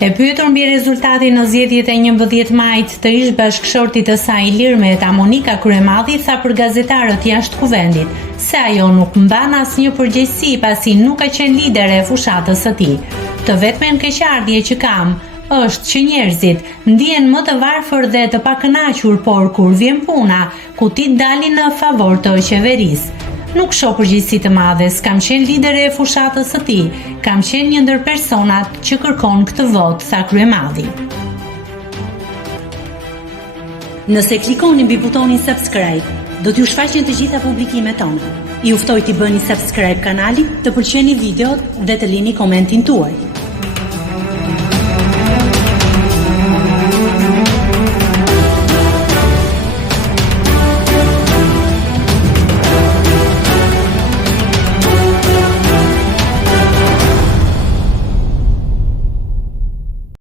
E pyetur mbi rezultatin në zgjedhjet e 11 majit të ish bashkëshortit të saj Ilir Meta, Monika Kryemadhi tha për gazetarët jashtë kuvendit se ajo nuk mban asnjë përgjegjësi pasi nuk ka qenë lider e fushatës së tij. Të vetmen keqardhje që kam është që njerëzit ndihen më të varfër dhe të pakënaqur, por kur vjen puna, kutit dalin në favor të qeverisë. Nuk shoh përgjegjësi të madhe, s'kam qenë lider e fushatës së tij, kam qenë një ndër personat që kërkon këtë vot, tha Kryemadhi. Nëse klikoni mbi butonin subscribe, do t'ju shfaqen të gjitha publikimet tona. Ju ftoj t'i bëni subscribe kanalit, të pëlqeni videot dhe të lini komentin tuaj.